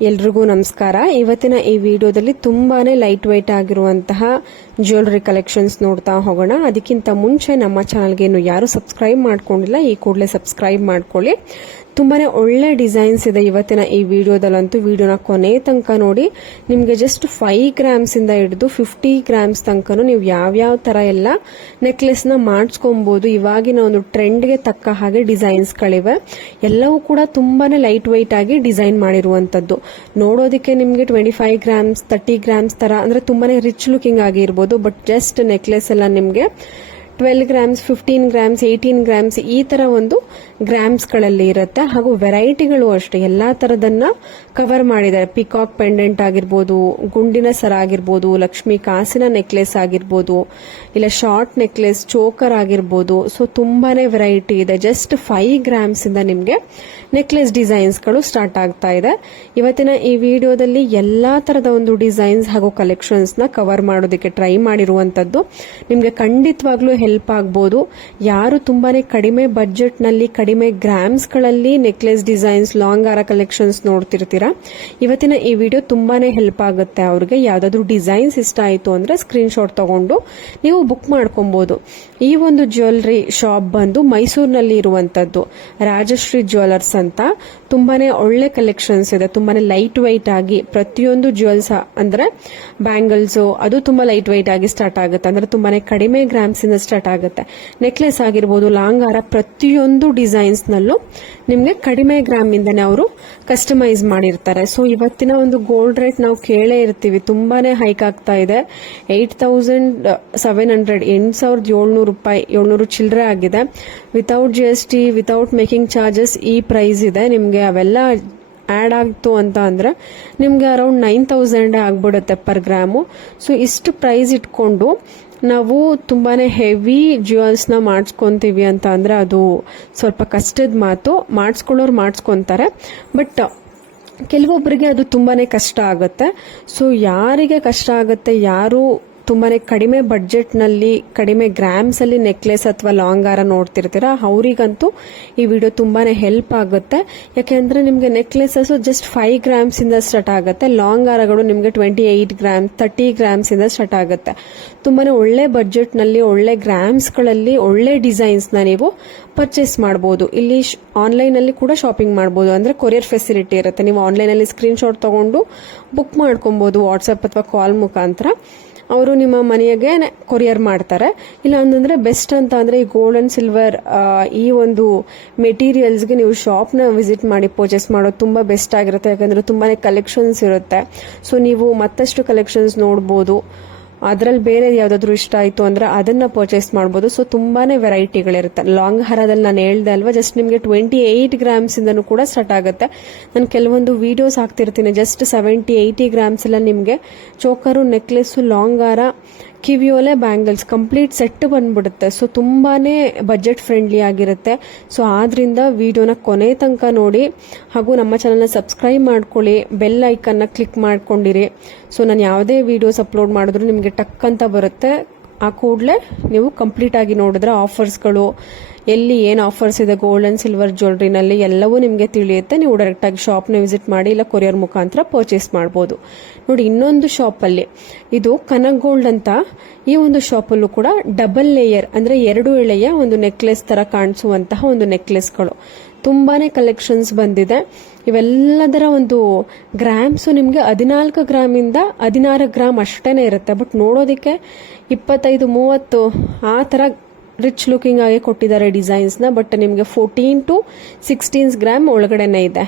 ಎಲ್ರಿಗೂ ನಮಸ್ಕಾರ. ಇವತ್ತಿನ ಈ ವಿಡಿಯೋದಲ್ಲಿ ತುಂಬಾನೇ ಲೈಟ್ ವೈಟ್ ಆಗಿರುವಂತಹ ಜ್ಯುವೆಲರಿ ಕಲೆಕ್ಷನ್ಸ್ ನೋಡ್ತಾ ಹೋಗೋಣ. ಅದಕ್ಕಿಂತ ಮುಂಚೆ ನಮ್ಮ ಚಾನಲ್ಗೆ ಇನ್ನು ಯಾರು ಸಬ್ಸ್ಕ್ರೈಬ್ ಮಾಡ್ಕೊಂಡಿಲ್ಲ ಈ ಕೂಡಲೇ ಸಬ್ಸ್ಕ್ರೈಬ್ ಮಾಡ್ಕೊಳ್ಳಿ. ತುಂಬಾನೇ ಒಳ್ಳೆ ಡಿಸೈನ್ಸ್ ಇದೆ ಇವತ್ತಿನ ಈ ವಿಡಿಯೋದಲ್ಲಂತೂ. ವಿಡಿಯೋನ ಕೊನೆ ತನಕ ನೋಡಿ. ನಿಮಗೆ ಜಸ್ಟ್ 5 ಗ್ರಾಮ್ಸ್ ಇಂದ ಹಿಡಿದು 50 ಗ್ರಾಮ್ಸ್ ತನಕನು ನೀವು ಯಾವ್ಯಾವ ತರ ಎಲ್ಲ ನೆಕ್ಲೆಸ್ ನ ಮಾಡಿಸ್ಕೊಬಹುದು. ಇವಾಗಿನ ಒಂದು ಟ್ರೆಂಡ್ಗೆ ತಕ್ಕ ಹಾಗೆ ಡಿಸೈನ್ಸ್ ಗಳಿವೆ. ಎಲ್ಲವೂ ಕೂಡ ತುಂಬಾನೇ ಲೈಟ್ ವೈಟ್ ಆಗಿ ಡಿಸೈನ್ ಮಾಡಿರುವಂತದ್ದು. ನೋಡೋದಕ್ಕೆ ನಿಮ್ಗೆ 25 ಗ್ರಾಮ್ಸ್ 30 ಗ್ರಾಮ್ಸ್ ತರ ಅಂದ್ರೆ ತುಂಬಾನೇ ರಿಚ್ ಲುಕಿಂಗ್ ಆಗಿರ್ಬೋದು. ಬಟ್ ಜಸ್ಟ್ ನೆಕ್ಲೆಸ್ ಎಲ್ಲ ನಿಮ್ಗೆ 12 ಗ್ರಾಮ್ಸ್ 15 ಗ್ರಾಮ್ಸ್ 18 ಗ್ರಾಮ್ಸ್ ಈ ತರ ಒಂದು ಗ್ರಾಮ್ಸ್ ಗಳಲ್ಲಿ ಇರುತ್ತೆ. ಹಾಗೂ ವೆರೈಟಿಗಳು ಅಷ್ಟೇ ಎಲ್ಲಾ ತರದನ್ನ ಕವರ್ ಮಾಡಿದ್ದಾರೆ. ಪಿಕಾಕ್ ಪೆಂಡೆಂಟ್ ಆಗಿರ್ಬೋದು, ಗುಂಡಿನ ಸರ ಆಗಿರ್ಬೋದು, ಲಕ್ಷ್ಮಿ ಕಾಸಿನ ನೆಕ್ಲೆಸ್ ಆಗಿರ್ಬೋದು, ಇಲ್ಲ ಶಾರ್ಟ್ ನೆಕ್ಲೆಸ್, ಚೋಕರ್ ಆಗಿರ್ಬೋದು. ಸೊ ತುಂಬಾನೇ ವೆರೈಟಿ ಇದೆ. ಜಸ್ಟ್ 5 ಗ್ರಾಮ್ಸ್ ಇಂದ ನಿಮ್ಗೆ ನೆಕ್ಲೆಸ್ ಡಿಸೈನ್ಸ್ ಗಳು ಸ್ಟಾರ್ಟ್ ಆಗ್ತಾ ಇದೆ. ಇವತ್ತಿನ ಈ ವಿಡಿಯೋದಲ್ಲಿ ಎಲ್ಲಾ ತರದ ಒಂದು ಡಿಸೈನ್ಸ್ ಹಾಗೂ ಕಲೆಕ್ಷನ್ಸ್ ನ ಕವರ್ ಮಾಡೋದಕ್ಕೆ ಟ್ರೈ ಮಾಡಿರುವಂತದ್ದು. ನಿಮ್ಗೆ ಖಂಡಿತವಾಗ್ಲೂ ಹೆಲ್ಪ್ ಆಗಬಹುದು. ಯಾರು ತುಂಬಾನೇ ಕಡಿಮೆ ಬಜೆಟ್ ನಲ್ಲಿ ಕಡಿಮೆ ಗ್ರಾಮ್ಸ್ ಗಳಲ್ಲಿ ನೆಕ್ಲೆಸ್ ಡಿಸೈನ್ಸ್ ಲಾಂಗ್ ಹಾರ ಕಲೆಕ್ಷನ್ಸ್ ನೋಡ್ತಿರ್ತೀರಾ, ಇವತ್ತಿನ ಈ ವಿಡಿಯೋ ತುಂಬಾನೇ ಹೆಲ್ಪ್ ಆಗುತ್ತೆ. ಅವ್ರಿಗೆ ಯಾವ್ದಾದ್ರು ಡಿಸೈನ್ಸ್ ಇಷ್ಟ ಆಯ್ತು ಅಂದ್ರೆ ಸ್ಕ್ರೀನ್ ಶಾಟ್ ತಗೊಂಡು ನೀವು ಬುಕ್ ಮಾಡ್ಕೊಬಹುದು. ಈ ಒಂದು ಜ್ಯುವೆಲರಿ ಶಾಪ್ ಬಂದು ಮೈಸೂರಿನಲ್ಲಿ ಇರುವಂತದ್ದು ರಾಜಶ್ರೀ ಜ್ಯುವೆಲರ್ಸ್ ಅಂತ. ತುಂಬಾನೇ ಒಳ್ಳೆ ಕಲೆಕ್ಷನ್ಸ್ ಇದೆ. ತುಂಬಾನೇ ಲೈಟ್ ವೈಟ್ ಆಗಿ ಪ್ರತಿಯೊಂದು ಜ್ಯುವೆಲ್ಸ್ ಅಂದ್ರೆ ಬ್ಯಾಂಗಲ್ಸ್ ಅದು ತುಂಬಾ ಲೈಟ್ ವೈಟ್ ಆಗಿ ಸ್ಟಾರ್ಟ್ ಆಗುತ್ತೆ. ಅಂದ್ರೆ ತುಂಬಾನೇ ಕಡಿಮೆ ಗ್ರಾಮ್ಸ್ ಇಂದ ಸ್ಟಾರ್ಟ್ ಆಗುತ್ತೆ. ನೆಕ್ಲೆಸ್ ಆಗಿರ್ಬೋದು, ಲಾಂಗ್ ಹಾರ, ಪ್ರತಿಯೊಂದು ಡಿಸೈನ್ಸ್ ನಲ್ಲೂ ನಿಮ್ಗೆ ಕಡಿಮೆ ಗ್ರಾಮ್ ಇಂದಾನೆ ಅವರು ಕಸ್ಟಮೈಸ್ ಮಾಡಿರ್ತಾರೆ. ಸೊ ಇವತ್ತಿನ ಒಂದು ಗೋಲ್ಡ್ ರೇಟ್ ನಾವು ಕೇಳೇ ಇರ್ತೀವಿ, ತುಂಬಾನೇ ಹೈಕ್ ಆಗ್ತಾ ಇದೆ. 8,700 8,700 ರೂಪಾಯಿ 700 ಚಿಲ್ಲರೆ ಆಗಿದೆ. Without GST without making charges ಈ ಪ್ರೈಸ್ ಇದೆ. ನಿಮ್ಗೆ ಅವೆಲ್ಲ ಆಡ್ ಆಗ್ತು ಅಂತ ಅಂದ್ರೆ ನಿಮ್ಗೆ ಅರೌಂಡ್ 9,000 ಆಗ್ಬಿಡುತ್ತೆ ಪರ್ ಗ್ರಾಮು. ಸೊ ಇಷ್ಟು ಪ್ರೈಸ್ ಇಟ್ಕೊಂಡು ನಾವು ತುಂಬಾನೇ ಹೆವಿ ಜ್ಯುವೆಲ್ಸ್ ನ ಮಾಡಿಸ್ಕೊಂತೀವಿ ಅಂತ ಅಂದ್ರೆ ಅದು ಸ್ವಲ್ಪ ಕಷ್ಟದ ಮಾತು. ಮಾಡಿಸ್ಕೊಳ್ಳೋರು ಮಾಡಿಸ್ಕೊಂತಾರೆ, ಬಟ್ ಕೆಲವೊಬ್ಬರಿಗೆ ಅದು ತುಂಬಾನೇ ಕಷ್ಟ ಆಗುತ್ತೆ. ಸೊ ಯಾರಿಗೆ ಕಷ್ಟ ಆಗುತ್ತೆ, ಯಾರು ತುಂಬಾನೇ ಕಡಿಮೆ ಬಡ್ಜೆಟ್ ನಲ್ಲಿ ಕಡಿಮೆ ಗ್ರಾಮ್ಸ್ ಅಲ್ಲಿ ನೆಕ್ಲೆಸ್ ಅಥವಾ ಲಾಂಗ್ ಹಾರ ನೋಡ್ತಿರ್ತೀರಾ, ಅವರಿಗಂತೂ ಈ ವಿಡಿಯೋ ತುಂಬಾನೇ ಹೆಲ್ಪ್ ಆಗುತ್ತೆ. ಯಾಕೆಂದ್ರೆ ನಿಮ್ಗೆ ನೆಕ್ಲೆಸಸ್ ಜಸ್ಟ್ 5 ಗ್ರಾಮ್ಸ್ ಇಂದ ಸ್ಟಾರ್ಟ್ ಆಗುತ್ತೆ. ಲಾಂಗ್ ಹಾರಗಳು ನಿಮ್ಗೆ 28 ಗ್ರಾಮ್ಸ್ 30 ಗ್ರಾಮ್ಸ್ ಇಂದ ಸ್ಟಾರ್ಟ್ ಆಗುತ್ತೆ. ತುಂಬಾನೇ ಒಳ್ಳೆ ಬಡ್ಜೆಟ್ ನಲ್ಲಿ ಒಳ್ಳೆ ಗ್ರಾಮ್ಸ್ ಗಳಲ್ಲಿ ಒಳ್ಳೆ ಡಿಸೈನ್ಸ್ ನ ನೀವು ಪರ್ಚೇಸ್ ಮಾಡಬಹುದು. ಇಲ್ಲಿ ಆನ್ಲೈನ್ ಅಲ್ಲಿ ಕೂಡ ಶಾಪಿಂಗ್ ಮಾಡಬಹುದು. ಅಂದ್ರೆ ಕೊರಿಯರ್ ಫೆಸಿಲಿಟಿ ಇರುತ್ತೆ. ನೀವು ಆನ್ಲೈನ್ ಅಲ್ಲಿ ಸ್ಕ್ರೀನ್ ಶಾಟ್ ತಗೊಂಡು ಬುಕ್ ಮಾಡ್ಕೊಬಹುದು ವಾಟ್ಸ್ಆಪ್ ಅಥವಾ ಕಾಲ್ ಮುಖಾಂತರ. ಅವರು ನಿಮ್ಮ ಮನೆಗೆ ಕೊರಿಯರ್ ಮಾಡ್ತಾರೆ. ಇಲ್ಲ ಅಂತಂದ್ರೆ ಬೆಸ್ಟ್ ಅಂತ ಅಂದ್ರೆ ಈ ಗೋಲ್ಡ್ ಅಂಡ್ ಸಿಲ್ವರ್ ಈ ಒಂದು ಮೆಟೀರಿಯಲ್ಸ್ಗೆ ನೀವು ಶಾಪ್ನ ವಿಸಿಟ್ ಮಾಡಿ ಪರ್ಚೇಸ್ ಮಾಡೋದು ತುಂಬಾ ಬೆಸ್ಟ್ ಆಗಿರುತ್ತೆ. ಯಾಕಂದ್ರೆ ತುಂಬಾನೇ ಕಲೆಕ್ಷನ್ಸ್ ಇರುತ್ತೆ. ಸೊ ನೀವು ಮತ್ತಷ್ಟು ಕಲೆಕ್ಷನ್ಸ್ ನೋಡಬಹುದು. ಅದರಲ್ಲಿ ಬೇರೆ ಯಾವ್ದಾದ್ರು ಇಷ್ಟ ಆಯ್ತು ಅಂದ್ರೆ ಅದನ್ನ ಪರ್ಚೇಸ್ ಮಾಡಬಹುದು. ಸೊ ತುಂಬಾನೇ ವೆರೈಟಿಗಳಿರುತ್ತೆ. ಲಾಂಗ್ ಹಾರದಲ್ಲಿ ನಾನು ಹೇಳ್ದೆ ಅಲ್ವಾ, ಜಸ್ಟ್ ನಿಮ್ಗೆ 28 ಗ್ರಾಮ್ಸ್ ಇಂದನೂ ಕೂಡ ಸ್ಟಾರ್ಟ್ ಆಗುತ್ತೆ. ನಾನು ಕೆಲವೊಂದು ವಿಡಿಯೋಸ್ ಹಾಕ್ತಿರ್ತೀನಿ. ಜಸ್ಟ್ 70-80 ಗ್ರಾಮ್ಸ್ ಎಲ್ಲ ನಿಮ್ಗೆ ಚೋಕರು, ನೆಕ್ಲೆಸ್, ಲಾಂಗ್ ಹಾರ, ಕಿವಿಯೋಲೆ, ಬ್ಯಾಂಗಲ್ಸ್ ಕಂಪ್ಲೀಟ್ ಸೆಟ್ ಬಂದ್ಬಿಡುತ್ತೆ. ಸೊ ತುಂಬಾನೇ ಬಜೆಟ್ ಫ್ರೆಂಡ್ಲಿ ಆಗಿರುತ್ತೆ. ಸೊ ಆದ್ರಿಂದ ವಿಡಿಯೋನ ಕೊನೆ ತನಕ ನೋಡಿ. ಹಾಗೂ ನಮ್ಮ ಚಾನಲ್ನ ಸಬ್ಸ್ಕ್ರೈಬ್ ಮಾಡ್ಕೊಳ್ಳಿ, ಬೆಲ್ ಐಕನ್ನ ಕ್ಲಿಕ್ ಮಾಡ್ಕೊಂಡಿರಿ. ಸೊ ನಾನು ಯಾವುದೇ ವಿಡಿಯೋಸ್ ಅಪ್ಲೋಡ್ ಮಾಡಿದ್ರು ನಿಮಗೆ ಟಕ್ ಅಂತ ಬರುತ್ತೆ. ಆ ಕೂಡಲೇ ನೀವು ಕಂಪ್ಲೀಟ್ ಆಗಿ ನೋಡಿದ್ರೆ ಆಫರ್ಸ್ಗಳು ಎಲ್ಲಿ ಏನು ಆಫರ್ಸ್ ಇದೆ ಗೋಲ್ಡ್ ಅಂಡ್ ಸಿಲ್ವರ್ ಜ್ಯುವೆಲರಿನಲ್ಲಿ ಎಲ್ಲವೂ ನಿಮಗೆ ತಿಳಿಯುತ್ತೆ. ನೀವು ಡೈರೆಕ್ಟ್ ಆಗಿ ಶಾಪ್ನ ವಿಸಿಟ್ ಮಾಡಿ ಇಲ್ಲ ಕೊರಿಯರ್ ಮುಖಾಂತರ ಪರ್ಚೇಸ್ ಮಾಡಬಹುದು. ನೋಡಿ, ಇನ್ನೊಂದು ಶಾಪಲ್ಲಿ ಇದು ಕನಕ್ ಗೋಲ್ಡ್ ಅಂತ. ಈ ಒಂದು ಶಾಪಲ್ಲೂ ಕೂಡ ಡಬಲ್ ಲೇಯರ್ ಅಂದ್ರೆ 2 ಎಳೆಯ ಒಂದು ನೆಕ್ಲೆಸ್ ತರ ಕಾಣಿಸುವಂತಹ ಒಂದು ನೆಕ್ಲೆಸ್ಗಳು ತುಂಬಾನೇ ಕಲೆಕ್ಷನ್ಸ್ ಬಂದಿದೆ. ಇವೆಲ್ಲದರ ಒಂದು ಗ್ರಾಮ್ಸ್ ನಿಮ್ಗೆ 14 ಗ್ರಾಮ್ ಇಂದ 16 ಗ್ರಾಮ್ ಅಷ್ಟೇನೆ ಇರುತ್ತೆ. ಬಟ್ ನೋಡೋದಿಕ್ಕೆ 25-30 ಆ ತರ ರಿಚ್ ಲುಕಿಂಗ್ ಆಗಿ ಕೊಟ್ಟಿದ್ದಾರೆ ಡಿಸೈನ್ಸ್ ನ. ಬಟ್ ನಿಮ್ಗೆ 14 to 16 ಗ್ರಾಮ್ ಒಳಗಡೆನೆ ಇದೆ.